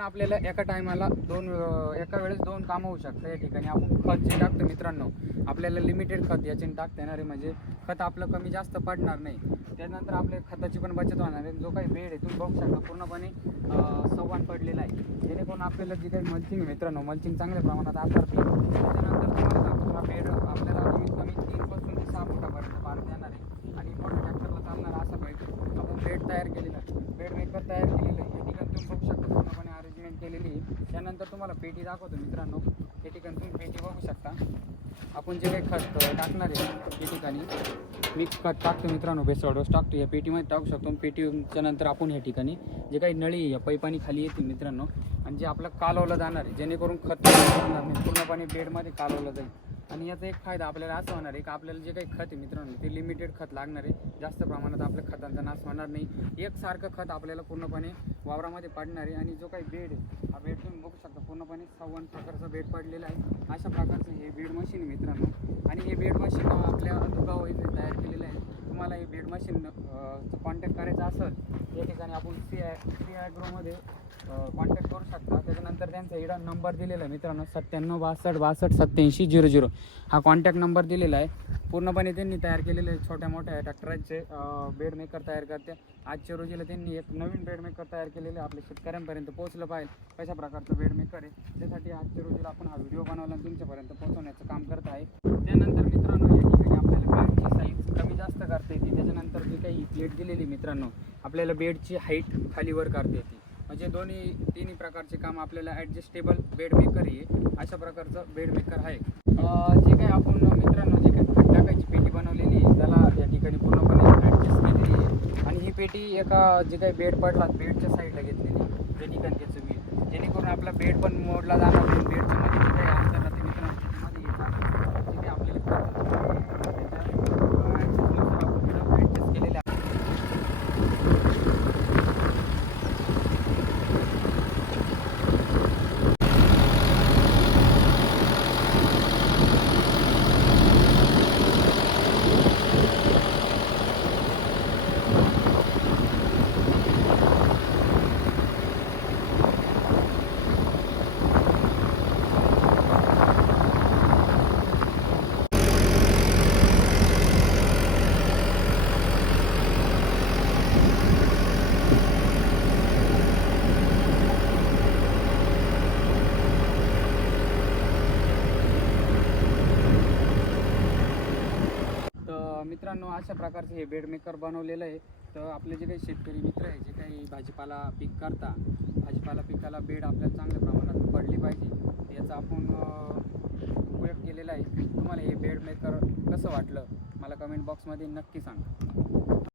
आपल्याला एका टायमाला दोन एका वेळेस दोन कामं होऊ शकतं या ठिकाणी. आपण खत जे टाकतो मित्रांनो आपल्याला लिमिटेड खत याच्याने टाकता येणार आहे. म्हणजे खत आपलं कमी जास्त पडणार नाही. त्यानंतर आपल्या खताची पण बचत होणार आहे. जो काही बेड आहे तुम्ही बघू शकता पूर्णपणे अं, संवाद पडलेला आहे. जेणेकरून आपल्याला जे काही मल्चिंग मित्रांनो मल्चिंग चांगल्या प्रमाणात आकारते त्याच्यानंतर तुम्हाला सांगतो हा बेड आपल्याला कमीत कमी तीनपासून ते सहा फुटापर्यंत पार देणार आहे. आणि मोठ्या ट्रॅक्टरला चालणार असा बेड आपण बेड तयार केलेला आहे. बेड मेकर तयार केलेलं आहे. या ठिकाणी तुम्ही बघू शकता पूर्णपणे केलेली आहे. त्यानंतर तुम्हाला पेटी दाखवतो मित्रांनो. या ठिकाणी तुम्ही पेटी बघू शकता. आपण जे काही खत टाकणार आहे या ठिकाणी मी खत टाकतो मित्रांनो बेसळ डोस टाकतो. या पेटीमध्ये टाकू शकतो. पेटीच्या नंतर आपण या ठिकाणी जे काही नळी या पैपानी खाली येतील मित्रांनो. आणि जे आपलं कालवलं जाणार आहे जेणेकरून खत नाही. पूर्णपणे बेडमध्ये कालवलं जाईल. आणि याचा एक फायदा आपल्याला असं होणार आहे की आपल्याला जे काही खत आहे मित्रांनो ते लिमिटेड खत लागणार आहे. जास्त प्रमाणात आपल्या खतांचा नाश होणार नाही. एकसारखं खत आपल्याला पूर्णपणे वावरामध्ये पडणार आहे आणि जो काही बेड आहे हा बेड तुम्ही बघू शकता पूर्णपणे सव्वान प्रकारचा बेड पडलेला आहे. अशा प्रकारचं हे बेड मशीन आहे मित्रांनो. आणि हे बेड मशीन आपल्या दुगाव इथे तयार केलेलं आहे. तुम्हाला हे बेड मशीन कॉन्टॅक्ट करायचा असेल या ठिकाणी आपण सी आय सी आयग्रोमध्ये कॉन्टॅक्ट करू शकता. त्याच्यानंतर त्यांचा इडा नंबर दिलेला आहे मित्रांनो सत्त्याण्णव बासष्ट बासष्ट सत्याऐंशी झिरो झिरो. हा कॉन्टॅक्ट नंबर दिलेला आहे. पूर्णपणे त्यांनी तयार केलेले आहे छोट्या मोठ्या ट्रॅक्टरांचे बेड मेकर तयार करते. आजच्या रोजीला त्यांनी एक नवीन बेड मेकर तयार केलेले आहे. आपल्या शेतकऱ्यांपर्यंत पोहोचलं पाहिजे. कशा प्रकारचं बेड मेकर आहे? त्यासाठी आजच्या रोजीला आपण हा व्हिडिओ बनवला आणि तुमच्यापर्यंत पोहोचवण्याचं काम करत आहे. त्यानंतर मित्रांनो या ठिकाणी आपल्याला बेडची साईज कमी जास्त करता येते त्याच्यानंतर जी काही प्लेट दिलेली मित्रांनो आपल्याला बेडची हाईट खालीवर करता येते. म्हणजे दोन्ही तिन्ही प्रकारचे काम आपल्याला ॲडजस्टेबल बेड मेकर आहे. अशा प्रकारचं बेड मेकर आहे. जे काही आपण मित्रांनो जे काही टाकायची पेटी बनवलेली आहे त्याला या ठिकाणी पूर्णपणे ॲडजस्ट केलेली आहे. आणि ही पेटी एका जे काही बेड पडला बेडच्या साईडला घेतलेली त्या ठिकाणी त्याचं मी जेणेकरून आपला बेड पण मोडला जाणार नाही मध्ये जे काही अंतर राहते मित्रांनो त्याच्यामध्ये येतात जे काही आपल्याला खत त्याच्या ॲडजस्टनुसार आपण ॲडजस्ट केलेलं आहे तर मित्रांनो अशा प्रकारचे हे बेडमेकर बनवलेलं आहे. तर आपले जे काही शेतकरी मित्र आहे जे काही भाजीपाला पीक करता भाजीपाला पिकाला बेड आपल्याला चांगल्या प्रमाणात पडली पाहिजे याचा आपण उपयोग केलेला आहे. तुम्हाला हे बेड मेकर कसं वाटलं मला कमेंट बॉक्समध्ये नक्की सांगा.